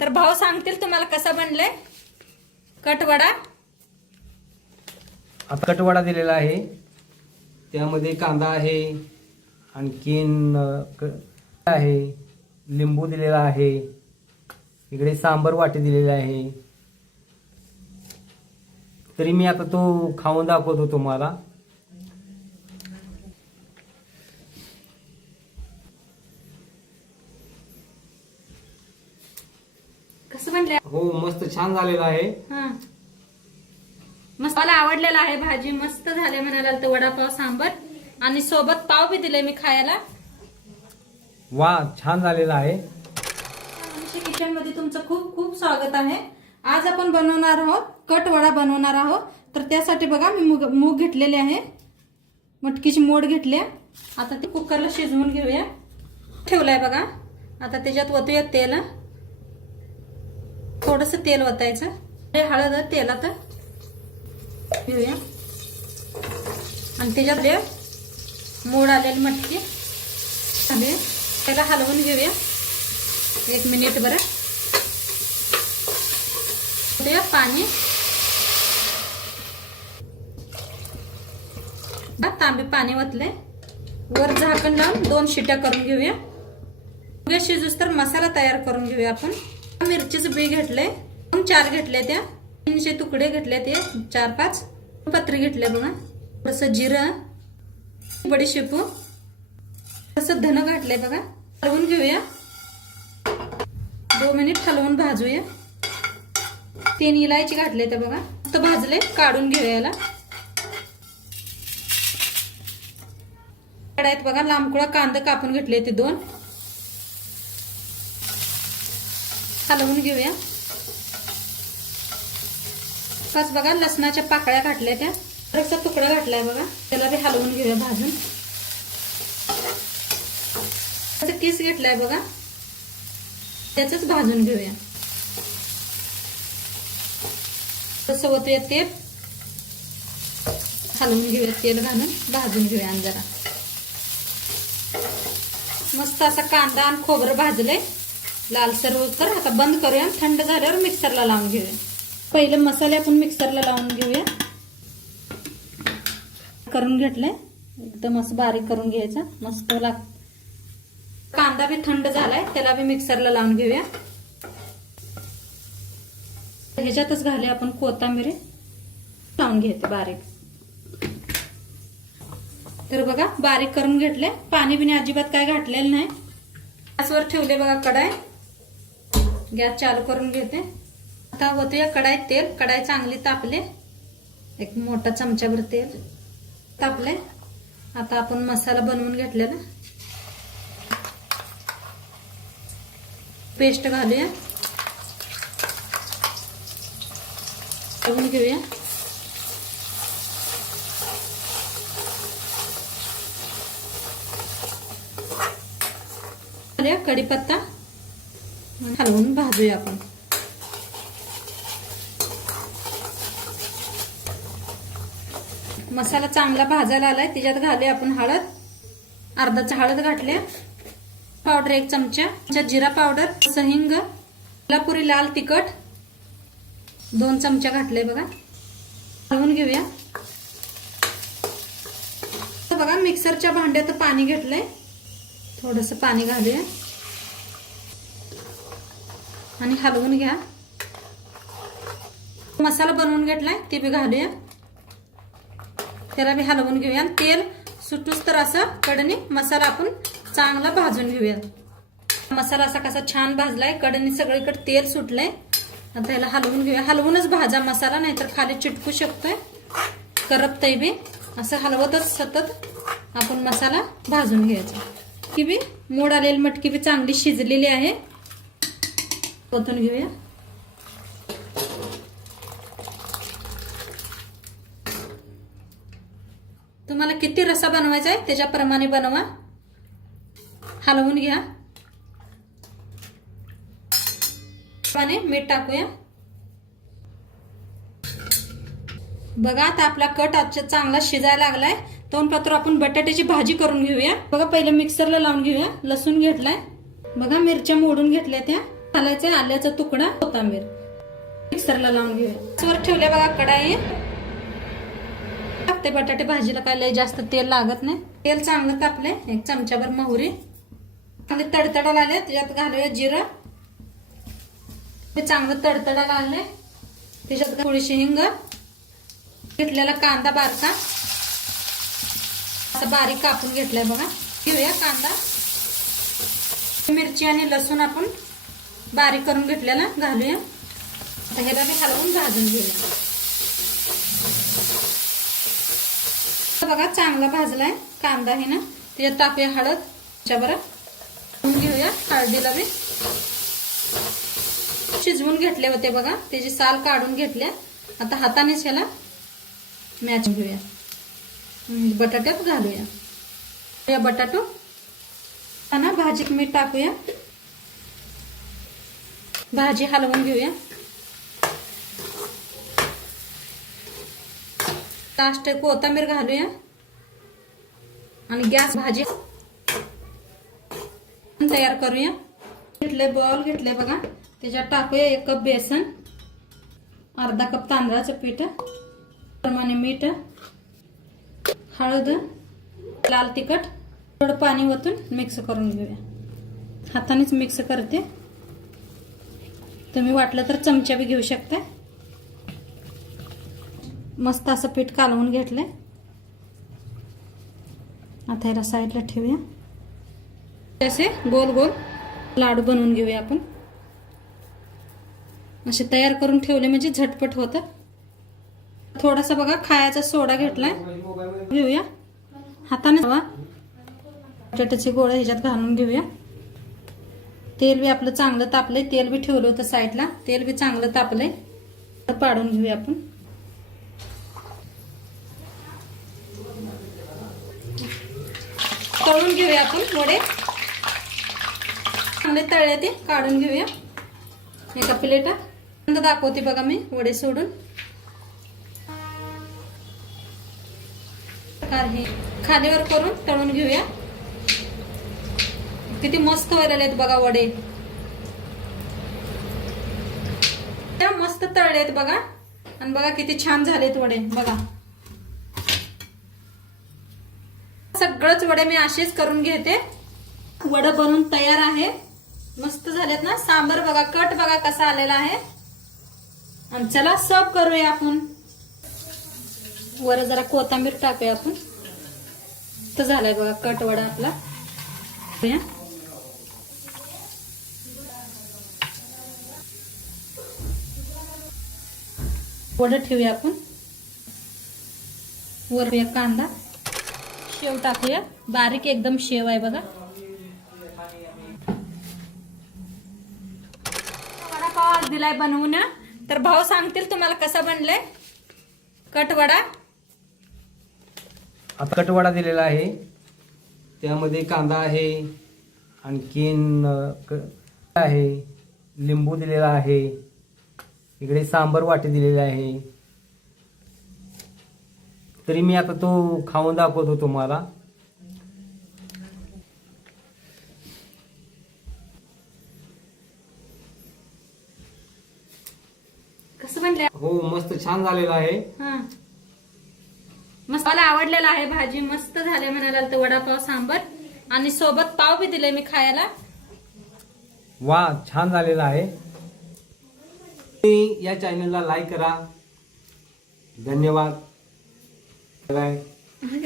तर भाऊ सांगतील तुम्हाला कसा बनलाय कटवडा। आता कटवडा दिलेला आहे, त्यामध्ये कांदा आहे, आणखीन आहे, लिंबू दिलेला आहे, इकडे सांबर वाटी दिलेले आहे। तरी मी आता तो खाऊन दाखवतो तुम्हाला। कसं बनलंय? हो, मस्त छान झालेला आहे। हा मस्त, मला आवडलेला आहे। भाजी मस्त झाले म्हणाला तर वडापाव सांबर आणि सोबत पाव बी दिले मी खायला। वा, छान झालेला आहे। किचन मध्ये तुमचं खूप खूप स्वागत आहे। आज आपण बनवणार आहोत कटवडा बनवणार आहोत। तर त्यासाठी बघा मी मूग घेतलेले आहे, मटकीची मोड घेतली। आता ते कुकरला शिजवून घेऊया। ठेवलाय बघा। आता त्याच्यात ओतूया तेल, थोडस तेल ओतायचं, हळद तेलात घेऊया आणि त्याच्यात मोड आलेली मटकी घालूया। त्याला हलवून घेऊया 1 मिनिट बरं। पाणी तांबे पाणी ओतले, वर झाकण लावून 2 शिट्या करून घेऊया। शिजूस तर मसाला तयार करून घेऊया आपण। मिरचीचं बी घेतलंय, 4 घेतले, त्या 300 तुकडे घेतले, ते 4-5 पत्री घेतले बघा। थोडस जिरं, बडीशेपू, थोडस धन घातलंय बघा। हलवून घेऊया, 2 मिनिट हलवून भाजूया। 3 इलायची घातले ते बघा, मस्त भाजले, काढून घेऊया याला। कढईत बघा लांबकुळा कांदा कापून घेतले ते 2, हलवून घेऊया। पाच बघा लसणाच्या पाकळ्या घातल्या, त्या थोडासा तुकडा घातलाय बघा, त्याला बी हलवून घेऊया भाजून। असं किस घेतलाय बघा, त्याचंच भाजून घेऊया। तसं ओतूया तेल, हलवून घेऊया, तेल घालून भाजून घेऊया आणि जरा मस्त असा कांदा आणि खोबरं भाजले लालसर होतं। आता बंद करूया, थंड झाल्यावर मिक्सरला लावून घेऊया। पहिले मसाले आपण मिक्सरला लावून घेऊया। करून घेतले, एकदम असं बारीक करून घ्यायचा, मस्त लागत। कांदा बी थंड झालाय, त्याला बी मिक्सरला लावून घेऊया। ह्याच्यातच घाले आपण कोथिंबीर लावून घेते बारीक। तर बघा बारीक करून घेतले, पाणी बिणी अजिबात काय घातलेलं नाही। गॅसवर ठेवले बघा कढाई, गॅस चालू करून घेते। आता ओतूया कढाईत तेल, कढाई चांगली तापले, 1 मोठा चमचाभर तेल तापले। आता आपण मसाला बनवून घेतलेला पेस्ट घालूया, घेऊया। कढीपत्ता हलवून भाजूया आपण। मसाला चांगला भाजायला आलाय, त्याच्यात घालूया आपण हळद, अर्धा हळद घातल्या, पावडर 1 चमचा, जिरा पावडर, हिंग, कोल्हापुरी लाल तिखट 2 चमचा घातले बघा, हलवून घेऊया। बघा मिक्सरच्या भांड्यात पाणी घेतलंय, थोडस पाणी घालूया आणि हलवून घ्या। मसाला बनवून घेतलाय ते बी घालूया, त्याला बी हलवून घेऊया। तेल सुटूस तर असं कडनी मसाला आपण चांगला भाजून घेऊया। मसाला असा कसा छान भाजलाय, कडनी सगळीकडे तेल सुटलंय। आता याला हलवून घेऊया, हलवूनच भाजा मसाला, नाहीतर खाली चिटकू शकतोय, करपतय बी। असं हलवतच सतत आपण मसाला भाजून घ्यायचा। की बी मोड आलेली मटकी बी चांगली शिजलेली आहे, ओतून घेऊया। तुम्हाला किती रस्सा बनवायचा आहे त्याच्याप्रमाणे बनवा, हलवून घ्या। मीठ टाकूया बघा। आता आपला कट चांगला शिजायला लागलाय, तोंडपात्र आपण बटाट्याची भाजी करून घेऊया। बघा पहिले मिक्सरला लावून घेऊया। लसूण घेतलाय बघा, मिरच्या मोडून घेतल्या, त्या घालायचं आल्याचा तुकडा, कोथिंबीर मिक्सरला लावून घेऊया. गॅसवर ठेवल्या बघा कढाई. टाकते बटाटे भाजीला, काय लय जास्त तेल लागत नाही. तेल चांगलं तापले. एक चमचाभर मोहरी चांगले तडतडाला आले. त्याच्यात घालूया जिरं. ते चांगलं तडतडाला आले. त्याच्यात थोडीशी हिंग, घेतलेला कांदा बारका असा बारीक कापून घेतलाय बघा. घेऊया कांदा, मिरची आणि लसूण आपण बारीक करून घेतलेला घालूया. आता ह्याला मी हलवून भाजून घेऊया. बघा चांगला भाजलाय कांदा हे ना. त्याच्यात टाकूया हळद, त्याच्याबरोबर घेऊया हळदीला बी. शिजवून घेतले होते बघा, त्याची साल काढून घेतल्या. आता हातानेच ह्याला मॅच घेऊया. बटाट्यात घालूया. या बटाटो ना भाजीत मीठ टाकूया. भाजी हलवून घेऊया. लास्ट कोथिंबीर घालूया आणि गॅस भाजी तयार करूया. घेतले बॉल घेतले बघा. त्याच्यात टाकूया 1 कप बेसन, अर्धा कप तांदळाचं पीठ, प्रमाणे मीठ, हळद, लाल तिखट, थोडं पाणी ओतून मिक्स करून घेऊया. हातानेच मिक्स करते. तुम्ही वाटलं तर चमचा बी घेऊ शकता. मस्त असं पीठ कालवून घेतलंय. आता याला साईडला ठेवूया. असे गोल गोल लाडू बनवून घेऊया आपण. असे तयार करून ठेवले म्हणजे झटपट होतं. थोडासा बघा खायचा सोडा घेतलाय, घेऊया. हाताने बटाट्याचे गोळे ह्याच्यात घालून घेऊया. तेल बी आपलं चांगलं तापलंय. तेल बी ठेवलं होतं साईडला. तेल बी चांगलं तापलंय. पाडून घेऊया आपण. तळून घेऊया आपण वडे. चांगले तळले ते काढून घेऊया एका प्लेटात. दाखवते बघा मी वडे सोडून. हे खालीवर करून तळून घेऊया. किती मस्त व्हायला आहेत बघा वडे. मस्त तळलेत बघा. आणि बघा किती छान झालेत वडे बघा. सगळंच वडे मी असेच करून घेते. वडे बनवून तयार आहे. मस्त झालेत ना. सांबर बघा, कट बघा कसा आलेला आहे. आणि चला सर्व करूया आपण. वर जरा कोथिंबीर टाकूया आपण. तर झालाय बघा कट वडा आपला. वडे ठेवूया आपण. वर कांदा, शेव टाकूया. बारीक एकदम शेव आहे बघा. वडापाव दिलाय बनवून. तर भाऊ सांगतील तुम्हाला कसा बनलाय कटवडा. आता कटवडा दिलेला आहे. त्यामध्ये कांदा आहे, आणखीन आहे, लिंबू दिलेला आहे, इकडे सांबर वाटी दिलेली आहे. तरी मी आता तो खाऊन दाखवतो तुम्हाला. कसं बनलंय? हो मस्त छान झालेला आहे. मस्त मला आवडलेला आहे. भाजी मस्त झाले म्हणाला तर वडापाव सांबर आणि सोबत पाव बी दिले मी खायला. वा छान झालेला आहे. या चॅनलला लाईक करा. धन्यवाद. बाय.